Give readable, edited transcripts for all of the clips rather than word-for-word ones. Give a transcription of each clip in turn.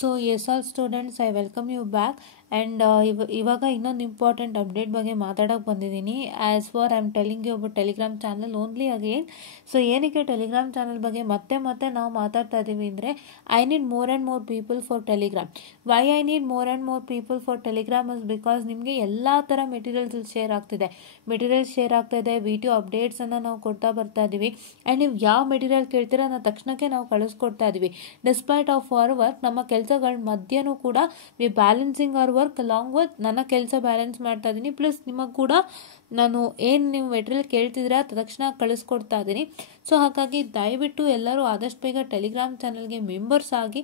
So yes all students, I welcome you back. And ಇವಾಗ ಇನ್ನೊಂದು important update ಬಗ್ಗೆ ಮಾತಾಡೋಕೆ ಬಂದಿದ್ದೀನಿ. As far I am telling you about Telegram channel only again. So ಏನಕ್ಕೆ Telegram channel ಬಗ್ಗೆ ಮತ್ತೆ ನಾವು ಮಾತಾಡ್ತಾ ಇದ್ದೀವಿ ಅಂದರೆ, I need more and more people for Telegram. Why I need more and more people for Telegram is because ನಿಮಗೆ ಎಲ್ಲ ಥರ ಮೆಟೀರಿಯಲ್ಸ್ ಶೇರ್ ಆಗ್ತಿದೆ. ವಿಡಿಯೋ ಅಪ್ಡೇಟ್ಸನ್ನು ನಾವು ಕೊಡ್ತಾ ಬರ್ತಾ ಇದ್ದೀವಿ. ಆ್ಯಂಡ್ ನೀವು ಯಾವ ಮೆಟೀರಿಯಲ್ ಕೇಳ್ತೀರಾ ಅನ್ನೋ ತಕ್ಷಣಕ್ಕೆ ನಾವು ಕಳಿಸ್ಕೊಡ್ತಾ ಇದ್ದೀವಿ. ಡಿಸ್ಪೈಟ್ ಆಫ್ ಅವರ್ ವರ್ಕ್, ನಮ್ಮ ಕೆಲಸಗಳ ಮಧ್ಯನೂ ಕೂಡ we balancing our work along with ನನ್ನ ಕೆಲಸ ಬ್ಯಾಲೆನ್ಸ್ ಮಾಡ್ತಾ ಇದ್ದೀನಿ. ಪ್ಲಸ್ ನಿಮಗೆ ಕೂಡ ನಾನು ಏನು ನೀವು ಮೆಟೀರಿಯಲ್ ಕೇಳ್ತಿದ್ದೀರಾ ತಕ್ಷಣ ಕಳಿಸ್ಕೊಡ್ತಾ ಇದ್ದೀನಿ. ಸೊ ಹಾಗಾಗಿ ದಯವಿಟ್ಟು ಎಲ್ಲರೂ ಆದಷ್ಟು ಬೇಗ ಟೆಲಿಗ್ರಾಮ್ ಚಾನಲ್ಗೆ ಮೆಂಬರ್ಸ್ ಆಗಿ,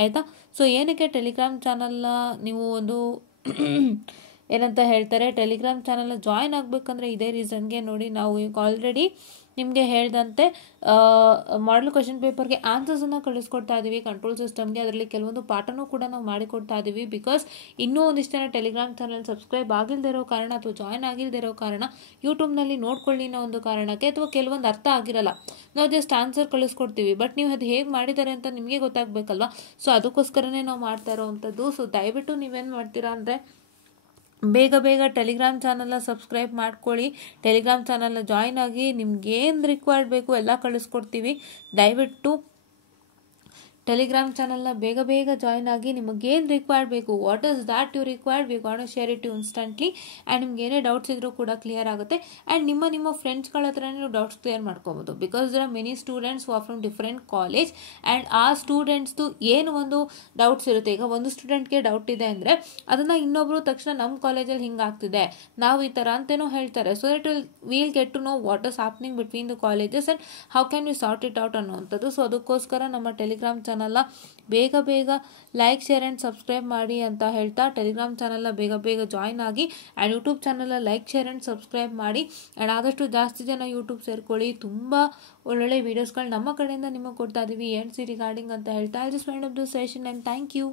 ಆಯಿತಾ. ಸೊ ಏನಕ್ಕೆ ಟೆಲಿಗ್ರಾಮ್ ಚಾನಲ್ನ ನೀವು ಒಂದು ಏನಂತ ಹೇಳ್ತಾರೆ, ಟೆಲಿಗ್ರಾಮ್ ಚಾನಲ್ನ ಜಾಯ್ನ್ ಆಗಬೇಕಂದ್ರೆ ಇದೇ ರೀಸನ್ಗೆ. ನೋಡಿ, ನಾವು ಈಗ ಆಲ್ರೆಡಿ ನಿಮಗೆ ಹೇಳ್ದಂತೆ ಮಾಡಲ್ ಕ್ವೆಶನ್ ಪೇಪರ್ಗೆ ಆನ್ಸರ್ಸನ್ನು ಕಳಿಸ್ಕೊಡ್ತಾ ಇದ್ದೀವಿ ಕಂಟ್ರೋಲ್ ಸಿಸ್ಟಮ್ಗೆ. ಅದರಲ್ಲಿ ಕೆಲವೊಂದು ಪಾಠನೂ ಕೂಡ ನಾವು ಮಾಡಿಕೊಡ್ತಾ ಇದ್ದೀವಿ. ಬಿಕಾಸ್ ಇನ್ನೂ ಒಂದಿಷ್ಟು ಜನ ಟೆಲಿಗ್ರಾಮ್ ಚಾನಲ್ ಸಬ್ಸ್ಕ್ರೈಬ್ ಆಗಿಲ್ಲದೆ ಇರೋ ಕಾರಣ ಅಥವಾ ಜಾಯ್ನ್ ಆಗಿಲ್ಲದೆ ಇರೋ ಕಾರಣ, ಯೂಟ್ಯೂಬ್ನಲ್ಲಿ ನೋಡ್ಕೊಳ್ಳಿ ಅನ್ನೋ ಒಂದು ಕಾರಣಕ್ಕೆ, ಅಥವಾ ಕೆಲವೊಂದು ಅರ್ಥ ಆಗಿರಲ್ಲ, ನಾವು ಜಸ್ಟ್ ಆನ್ಸರ್ ಕಳಿಸ್ಕೊಡ್ತೀವಿ. ಬಟ್ ನೀವು ಅದು ಹೇಗೆ ಮಾಡಿದ್ದಾರೆ ಅಂತ ನಿಮಗೆ ಗೊತ್ತಾಗಬೇಕಲ್ವ. ಸೊ ಅದಕ್ಕೋಸ್ಕರನೇ ನಾವು ಮಾಡ್ತಾ ಇರೋವಂಥದ್ದು. ಸೊ ದಯವಿಟ್ಟು ನೀವೇನು ಮಾಡ್ತೀರಾ ಅಂದರೆ, ಬೇಗ ಟೆಲಿಗ್ರಾಮ್ ಚಾನಲ್ನ ಸಬ್ಸ್ಕ್ರೈಬ್ ಮಾಡ್ಕೊಳ್ಳಿ, ಟೆಲಿಗ್ರಾಮ್ ಚಾನಲ್ನ ಜಾಯ್ನ್ ಆಗಿ. ನಿಮ್ಗೆ ಏನು ರಿಕ್ವೈರ್ಡ್ ಬೇಕು ಎಲ್ಲ ಕಳಿಸ್ಕೊಡ್ತೀವಿ. ದಯವಿಟ್ಟು ಟೆಲಿಗ್ರಾಮ್ ಚಾನಲ್ನ ಬೇಗ ಜಾಯ್ನ್ ಆಗಿ. ನಿಮಗೇನು ರಿಕ್ವೈರ್ಡ್ ಬೇಕು, what is that you required, we got to share it instantly. And ನಿಮ್ಗೆ ಏನೇ ಡೌಟ್ಸ್ ಇದ್ರೂ ಕೂಡ ಕ್ಲಿಯರ್ ಆಗುತ್ತೆ. ಆ್ಯಂಡ್ ನಿಮ್ಮ ಫ್ರೆಂಡ್ಸ್ಗಳ ಹತ್ರ ನೀವು ಡೌಟ್ಸ್ ಕ್ಲಿಯರ್ ಮಾಡ್ಕೋಬೋದು. Because there are many students who are from different college. And ಆ ಸ್ಟೂಡೆಂಟ್ಸ್ದು ಏನು ಒಂದು ಡೌಟ್ಸ್ ಇರುತ್ತೆ. ಈಗ ಒಂದು ಸ್ಟೂಡೆಂಟ್ಗೆ ಡೌಟ್ ಇದೆ ಅಂದರೆ, ಅದನ್ನು ಇನ್ನೊಬ್ಬರು ತಕ್ಷಣ ನಮ್ಮ ಕಾಲೇಜಲ್ಲಿ ಹಿಂಗಾಗ್ತಿದೆ, ನಾವು ಈ ಥರ ಅಂತೇನೋ ಹೇಳ್ತಾರೆ. So that will get to know what is happening between the colleges and how can we sort it out ಅನ್ನುವಂಥದ್ದು. ಸೊ ಅದಕ್ಕೋಸ್ಕರ ನಮ್ಮ ಟೆಲಿಗ್ರಾಮ್ ಚಾನಲ್ನ ಬೇಗ ಲೈಕ್, ಶೇರ್ ಆ್ಯಂಡ್ ಸಬ್ಸ್ಕ್ರೈಬ್ ಮಾಡಿ ಅಂತ ಹೇಳ್ತಾ, ಟೆಲಿಗ್ರಾಮ್ ಚಾನಲ್ನ ಬೇಗ ಜಾಯ್ನ್ ಆಗಿ. ಆ್ಯಂಡ್ ಯೂಟ್ಯೂಬ್ ಚಾನಲ್ನ ಲೈಕ್, ಶೇರ್ ಆ್ಯಂಡ್ ಸಬ್ಸ್ಕ್ರೈಬ್ ಮಾಡಿ. ಆ್ಯಂಡ್ ಆದಷ್ಟು ಜಾಸ್ತಿ ಜನ ಯೂಟ್ಯೂಬ್ ಸೇರ್ಕೊಳ್ಳಿ. ತುಂಬ ಒಳ್ಳೊಳ್ಳೆ ವೀಡಿಯೋಸ್ಗಳು ನಮ್ಮ ಕಡೆಯಿಂದ ನಿಮಗೆ ಕೊಡ್ತಾ ಇದ್ದೀವಿ, ಎನ್ ಸಿ ರಿಗಾರ್ಡಿಂಗ್ ಅಂತ ಹೇಳ್ತಾ. I just wind up the session and thank you.